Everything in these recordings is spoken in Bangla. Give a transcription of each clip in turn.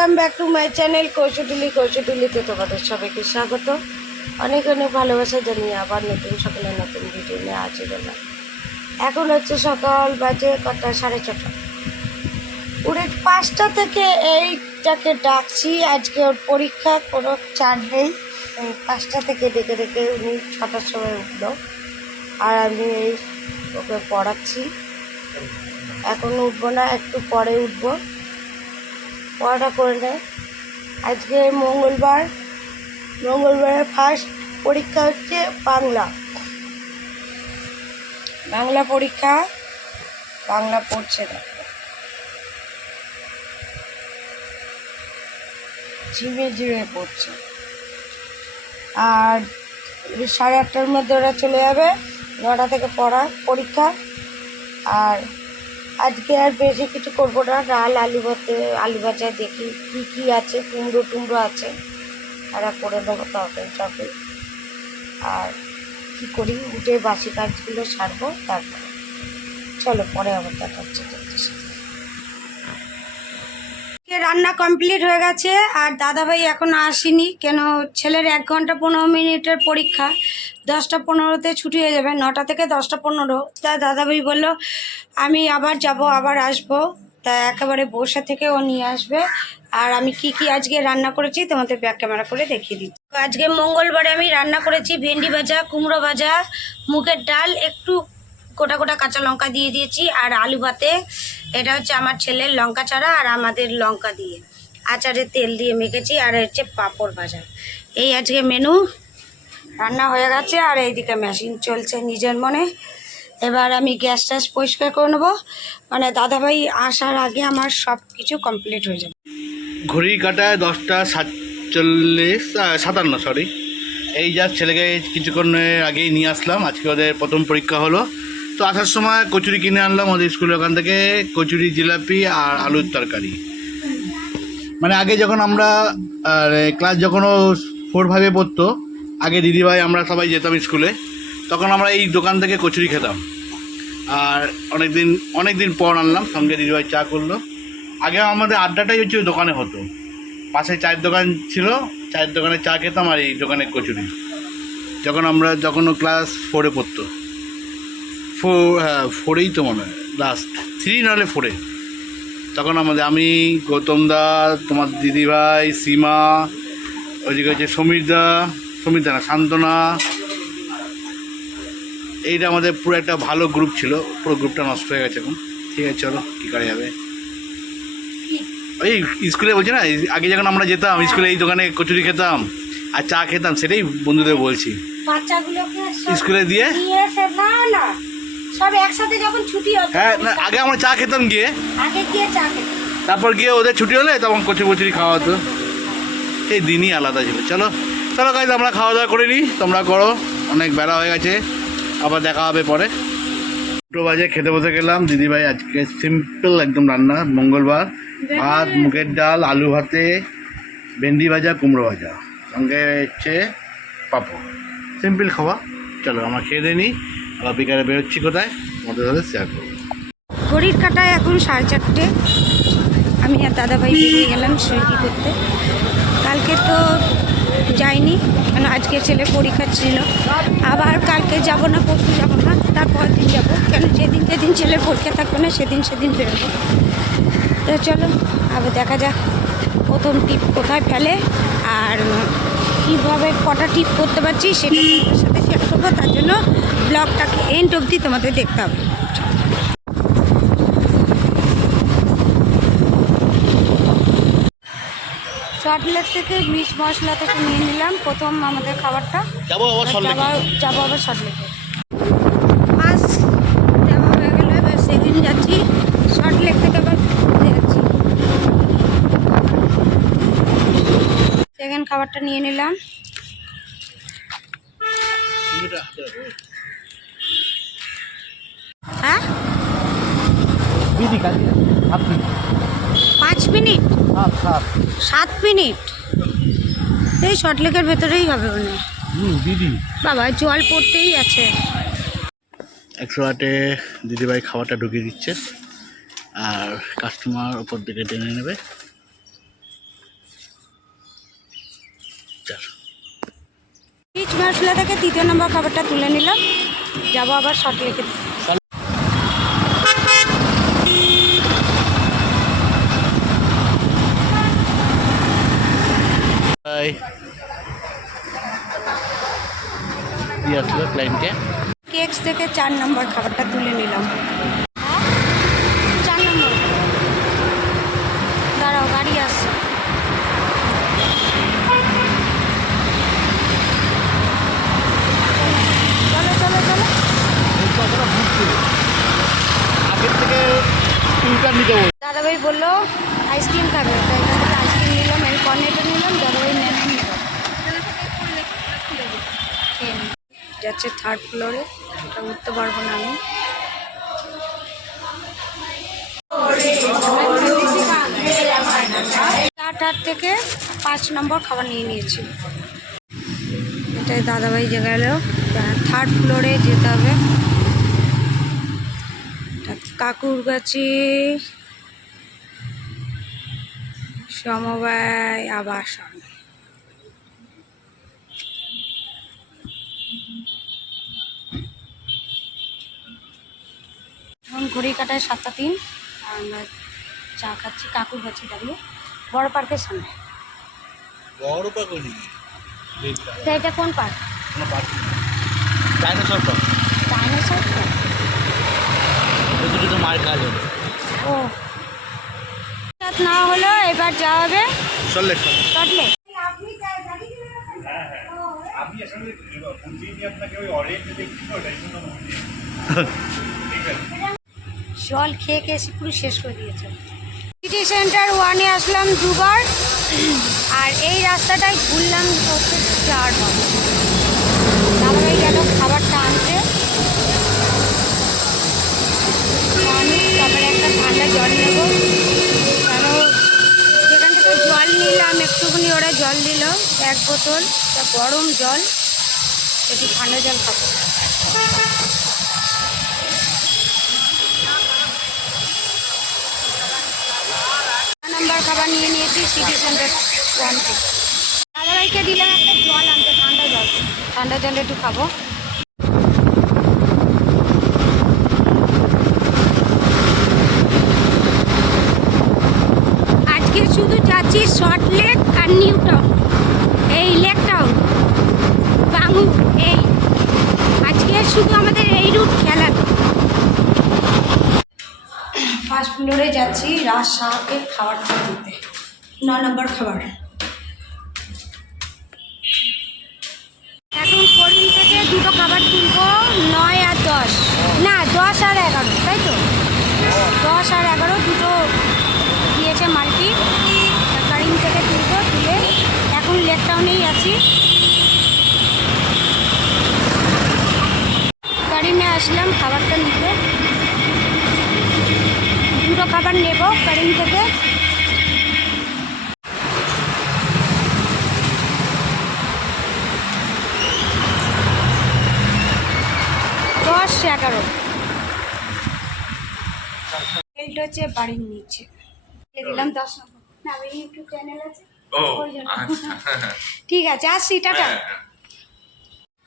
Welcome back to my channel Kaushtuli কৌশটুলিতে তোমাদের সবাইকে স্বাগত। অনেক অনেক ভালোবাসা জানিয়ে আবার নতুন সকালে নতুন ভিডিও নিয়ে আছে গেলাম এখন হচ্ছে সকাল বাজে কটা? সাড়ে ছটা। উড়ে পাঁচটা থেকে এইটাকে ডাকছি। আজকে ওর পরীক্ষা, কোনো চার নেই। পাঁচটা থেকে ডেকে ডেকে উনি ছটার সময় উঠল। আর আমি এই ওকে পড়াচ্ছি। এখন উঠবো না, একটু পরে উঠবো। পড়াটা করে নেয় আজকে মঙ্গলবার। মঙ্গলবারের ফার্স্ট পরীক্ষা হচ্ছে বাংলা। বাংলা পরীক্ষা, বাংলা পড়ছে না ঝিমে ঝিমে পড়ছে। আর সাড়ে আটটার মধ্যে ওরা চলে যাবে। নটা থেকে পড়া পরীক্ষা। আর আজকে আর বেশি কিছু করব না, ডাল, আলু ভাতে, আলু ভাজা দেখি কী কী আছে, কুমড়ো টুমড়ো আছে। আর করে দেবো তরকারি টরকারি। আর কী করি, উঠে বাসি কাজগুলো সারবো, তারপরে। চলো, পরে আবার দেখা হচ্ছে রান্না কমপ্লিট হয়ে গেছে, আর দাদাভাই এখনও আসেনি, কেন ছেলের এক ঘণ্টা পনেরো মিনিটের পরীক্ষা, দশটা পনেরোতে ছুটি হয়ে যাবে, নটা থেকে দশটা পনেরো। তা দাদাভাই বলল, আমি আবার যাব, আবার আসব। তা একেবারে বসে থেকে ও নিয়ে আসবে, আর আমি কি কি আজকে রান্না করেছি তোমাদের ব্যাক ক্যামেরা করে দেখিয়ে দিচ্ছি। আজকে মঙ্গলবারে আমি রান্না করেছি ভেন্ডি ভাজা, কুমড়ো ভাজা, মুগের ডাল, একটু গোটা গোটা কাঁচা লঙ্কা দিয়ে দিয়েছি আর আলু ভাতে, এটা হচ্ছে আমার ছেলের লঙ্কা চারা আর আমাদের লঙ্কা দিয়ে। আচারে তেল দিয়ে মেখেছি আর হচ্ছে পাঁপড় ভাজা। এই আজকে মেনু, রান্না হয়ে গেছে আর এইদিকে মেশিন চলছে নিজের মনে। এবার আমি গ্যাস ট্যাস পরিষ্কার করে নেব। মানে দাদাভাই আসার আগে আমার সব কিছু কমপ্লিট হয়ে যাবে। ঘড়ি কাটায় দশটা সাতচল্লিশ সাতান্ন সরি এই যা ছেলেকে কিছুক্ষণের আগেই নিয়ে আসলাম। আজকে ওদের প্রথম পরীক্ষা হলো। তো আসার সময় কচুরি কিনে আনলাম ওদের স্কুলের ওখান থেকে, কচুরি, জিলাপি আর আলুর তরকারি। মানে আগে যখন আমরা ক্লাস যখন ফোর ফাইভে পড়তো, আগে দিদিভাই আমরা সবাই যেতাম স্কুলে, তখন আমরা এই দোকান থেকে কচুরি খেতাম। আর অনেক দিন অনেক দিন পর আনলাম, সঙ্গে দিদিভাই চা করল। আগে আমাদের আড্ডাটাই হচ্ছে দোকানে হতো। পাশে চায়ের দোকান ছিল, চায়ের দোকানে চা খেতাম আর এই দোকানে কচুরি। যখন আমরা, যখন ক্লাস ফোরে পড়তো। ফোর হ্যাঁ ফোরেই তো মনে হয়। লাস্ট থ্রি নাহলে ফোরে তখন আমাদের আমি গৌতম দা তোমার দিদিভাই সীমা ওইদিকে হচ্ছে সমীর দা সমীর দা না শান্তনা এইটা আমাদের পুরো একটা ভালো গ্রুপ ছিল। পুরো গ্রুপটা নষ্ট হয়ে গেছে এখন। ঠিক আছে চলো কী করা যাবে? ওই স্কুলে বলছি না আগে যখন আমরা যেতাম স্কুলে এই দোকানে কচুরি খেতাম আর চা খেতাম সেটাই বন্ধুদের বলছি। স্কুলে দিয়ে? সব একসাথে যখন ছুটি হতো হ্যাঁ না আগে আমরা চা খেতাম গিয়ে। আগে গিয়ে চা খেতে তারপর গিয়ে ওদের ছুটি হলে তখন কচুরি কচুরি খাওয়া হতো। এই দিনই আলাদা ছিল। চলো চলো গাইজ আমরা খাওয়া দাওয়া করে নিই। তোমরা করো। অনেক বেলা হয়ে গেছে। আবার দেখা হবে পরে। দুটো বাজে খেতে বসে গেলাম। দিদিভাই আজকে সিম্পল একদম রান্না। মঙ্গলবার। ভাত মুগের ডাল আলু ভাতে ভেন্ডি ভাজা কুমড়ো ভাজা। সঙ্গে হচ্ছে পাপড়। সিম্পল খাওয়া। চলো আমরা খেয়ে দিয়ে নিই। বিকালে বেরোচ্ছি কোথায়? তোমাদের সাথে শেয়ার করব। ঘড়ির কাটায় এখন সাড়ে চারটে। আমি আর দাদাভাই বেরিয়ে গেলাম সুইগি করতে। কালকে তো যাইনি, কেন আজকে ছেলে পরীক্ষা ছিল। আবার কালকে যাব না, পরশু যাব না, তারপর দিন যাব। কেন যেদিন যেদিন ছেলের পরীক্ষা থাকবে না, সেদিন সেদিন বেরোবো। তো চলো, আবার দেখা যাক প্রথম টিপ কোথায় ফেলে আর কীভাবে কটা টিপ করতে পারছি সেটা সাথে করব তার জন্য ব্লগটাকে এন্ড অবধি তোমাদের দেখতে হবে। শর্টলেট থেকে মিট মশলা থেকে নিয়ে নিলাম। প্রথম আমাদের খাবারটা। যাব আবার যাব আবার শর্টলেটে মাছ হয়ে গেলে এবার সেদিন যাচ্ছি। শর্টলেক থেকে আবার যাচ্ছি। সেকেন্ড খাবারটা নিয়ে নিলাম। হ্যাঁ? পাঁচ মিনিট? সাত মিনিট? এই শর্টলেকের ভেতরেই হবে মনে দিদি। বাবা জল পড়তেই আছে। একশো আটে দিদিভাই খাবারটা ঢুকিয়ে দিচ্ছে আর কাস্টমার ওপর দিকে টেনে নেবে। মশলা থেকে তৃতীয় নম্বর খাবারটা তুলে নিলাম। যাব আবার শর্ট আসলো ক্লাইন্টকে কেকস থেকে চার নম্বর খাবারটা তুলে নিলাম চার নম্বর দাঁড়াও গাড়ি আসছে চলো চলো চলো আগের থেকে টুইটার নিতে দাদাভাই বলল আইসক্রিম খাবে। তো এখান আইসক্রিম নিলাম এই কর্নেটা নিলাম দাদাভাই ম্যাগি নিলাম খেয়ে যাচ্ছে থার্ড ফ্লোরে এটা উঠতে পারব না আমি। চার হাট থেকে পাঁচ নম্বর খাবার নিয়ে নিয়েছি। এটাই দাদাভাই যে গেল থার্ড ফ্লোরে যেতে হবে। কাকুর কাছে সমবায় আবাসন। এখন ঘড়ি কাটায় সাতটা তিন আর আমরা চা খাচ্ছি কাকুর কাছে দাঁড়িয়ে বড় পার্কের সামনে। বড় তো এটা কোন পার্ক? কোনো park dinosaur park. Dinosaur park? তো মার কাজ হবে ও। না হলো এবার যাওয়া হবে। চললে চটলে আমি আসলে আপনাকে ওই অরেঞ্জ দেখছি তো ওটাই জন্য ঠিক আছে জল খেয়ে খেয়ে পুরো শেষ করে দিয়েছে। সিটি সেন্টার ওয়ানে আসলাম দুবার আর এই রাস্তাটায় ঘুরলাম হচ্ছে চারবার দাদাভাই গেল খাবারটা আনতে আমি তারপরে ঠান্ডা জল নেব। কেন যেখান থেকে জল নিলাম, একটুখানি ওরা জল দিল, এক বোতল তা গরম জল, একটু ঠান্ডা জল খাব। নাম্বার খাবার নিয়ে নিয়েছি, সিটি সেন্টার ওয়ান দাদাভাইকে দিলাম, একটা জল আনতে, ঠান্ডা জল। ঠান্ডা জল একটু খাব আজকে শুধু যাচ্ছি শর্ট লেক আর নিউ টাউন এই লেক টাউন বাঙু এই আজকে শুধু আমাদের এই রুট খেলা যাচ্ছি রাজ শাহকে খাবার দিতে ন নম্বর খাবার। এখন করিম থেকে দুটো খাবার তুলবো নয় আর দশ। না, দশ আর এগারো, তাই তো? দশ আর এগারো, দুটো দিয়েছে মাল্টি। করিম থেকে তুলবো তুলে। এখন লেকটাউনেই আছি করিমে আসলাম খাবারটা নিতে দুটো খাবার করিম থেকে। দশ এগারো। এটা হচ্ছে বাড়ির নিচে। দিয়ে দিলাম দশ ইউটিউব চ্যানেল আছে ঠিক আছে আসছি টাটা।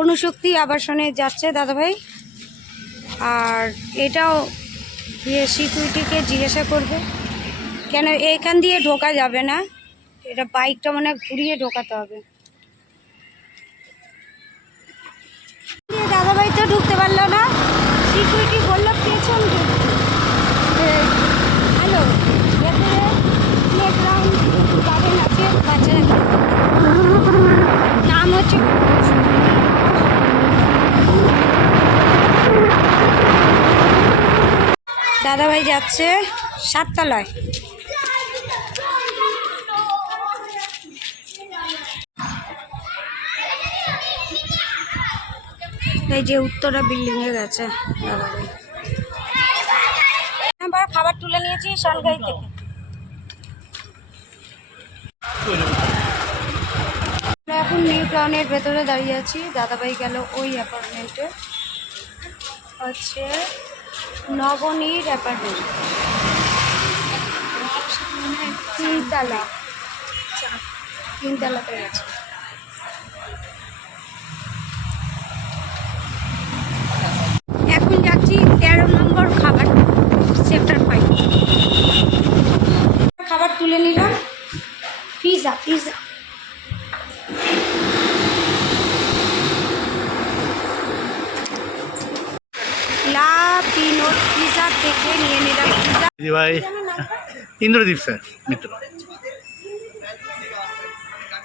অনুশক্তি আবাসনে যাচ্ছে দাদাভাই। আর এটাও সিকিউরিটিকে জিজ্ঞাসা করবে। কেন এখান দিয়ে ঢোকা যাবে না? এটা বাইকটা মানে ঘুরিয়ে ঢোকাতে হবে। দাদাভাই তো ঢুকতে পারল না। সিকিউরিটি বলল পেছন হ্যালো, ভেতরে প্লেগ্রাউন্ড আছে নাম হচ্ছে দাদাভাই যাচ্ছে সাততলায়। এই যে উত্তরা বিল্ডিং এ গেছে। দাদাভাই নাম্বার খাবার তুলে নিয়েছি সরকারি থেকে। এখন নিউ টাউনের ভেতরে দাঁড়িয়ে আছি। দাদাভাই গেল ওই অ্যাপার্টমেন্টে হচ্ছে নবনীর অ্যাপার্টমেন্ট তিনতলা। তিনতলাতে গেছে। নম্বর খাবার সেক্টর ফাইভ। খাবার তুলে নিলাম। Pizza pizza. থেকে নিয়ে নিলাম ইন্দ্রদীপ স্যার মিত্র।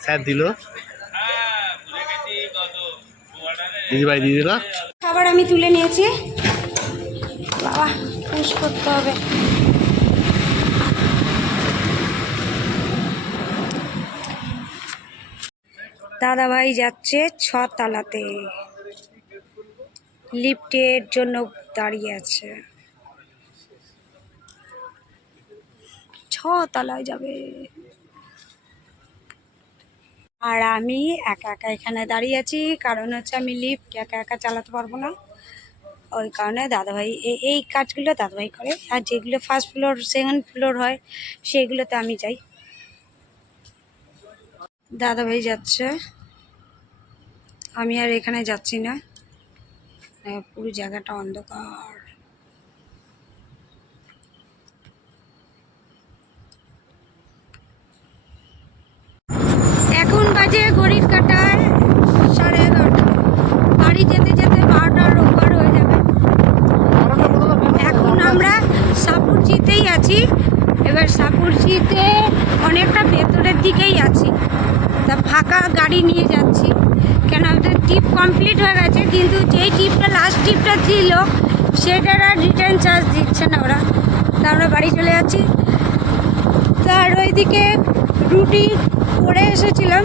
স্যার দিল। দিদিভাই দিয়ে খাবার আমি তুলে নিয়েছি। বাবা পুশ করতে হবে। দাদাভাই যাচ্ছে ছতলাতে লিফটের জন্য দাঁড়িয়ে আছে। ছতলায় যাবে। আর আমি একা একা এখানে দাঁড়িয়ে আছি, কারণ হচ্ছে আমি লিফট একা একা চালাতে পারব না। ওই কারণে দাদাভাই এই কাজগুলো দাদাভাই করে। আর যেগুলো ফার্স্ট ফ্লোর সেকেন্ড ফ্লোর হয়, সেগুলোতে আমি যাই। দাদাভাই যাচ্ছে। আমি আর এখানে যাচ্ছি না। পুরো জায়গাটা অন্ধকার। এখন বাজে কাটার সাড়ে এগারোটা। বাড়ি যেতে যেতে বারোটার হয়ে যাবে এখন আমরা সাপুরজিতেই আছি। এবার সাপুরজিতে অনেকটা ভেতরের দিকেই আছি। তা ফাঁকা গাড়ি নিয়ে যাচ্ছি। কেন আমাদের ট্রিপ কমপ্লিট হয়ে গেছে কিন্তু যেই ট্রিপটা লাস্ট ট্রিপটা ছিল সেটার আর রিটার্ন চার্জ দিচ্ছে না ওরা। তা আমরা বাড়ি চলে যাচ্ছি। তার ওইদিকে রুটি করে এসেছিলাম।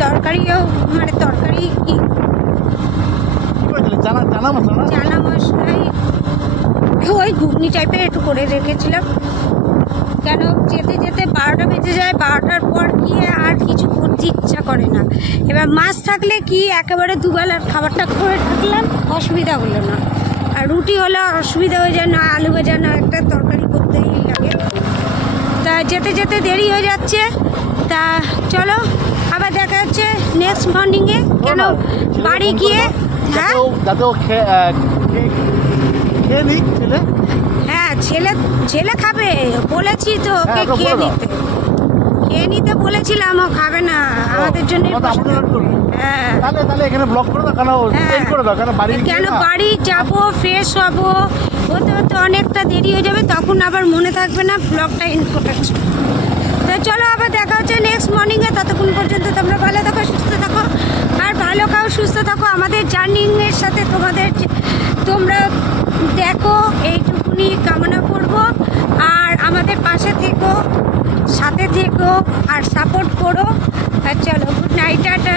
তরকারিও মানে তরকারি কি? জানা জানা মশলা মশলাই ওই ঘুগনি টাইপের একটু করে রেখেছিলাম। কেন? যেতে যেতে বারোটা বেজে যায় বারোটার পর গিয়ে আর কিছু করতে ইচ্ছা করে না। এবার মাছ থাকলে কি একেবারে দুবেলার খাবারটা করে থাকলাম অসুবিধা হলো না। আর রুটি হলে অসুবিধা হয়ে যায় না আলু ভাজা না একটা তরকারি করতেই লাগে। তা যেতে যেতে দেরি হয়ে যাচ্ছে। তা চলো আবার দেখা যাচ্ছে নেক্সট মর্নিংয়ে কেন? বাড়ি গিয়ে হ্যাঁ? খেয়ে নিক ছেলে। হ্যাঁ ছেলে ছেলে খাবে। বলেছি তো ওকে হ্যাঁ, খেয়ে নিতে। খেয়ে নিতে বলেছিলাম ও খাবে না। আমাদের জন্য। হ্যাঁ। তাহলে তাহলে এখানে ব্লক করে দাও কেন হ্যাঁ। এই করে দাও কেন বাড়ি কেন বাড়ি যাব ফ্রেশ হব? হতে হতে অনেকটা দেরি হয়ে যাবে তখন আবার মনে থাকবে না ব্লগটা এন্ড করেছে তো চলো আবার দেখা হচ্ছে নেক্সট মর্নিংয়ে ততক্ষণ পর্যন্ত তোমরা ভালো থাকো, সুস্থ থাকো। আর ভালো খাও, সুস্থ থাকো। আমাদের জার্নিংয়ের সাথে তোমাদের তোমরা দেখো, এইটুকুনি কামনা করব। আর আমাদের পাশে থেকো, সাথে থেকো, আর সাপোর্ট করো। আর চলো গুড নাইট টাটা।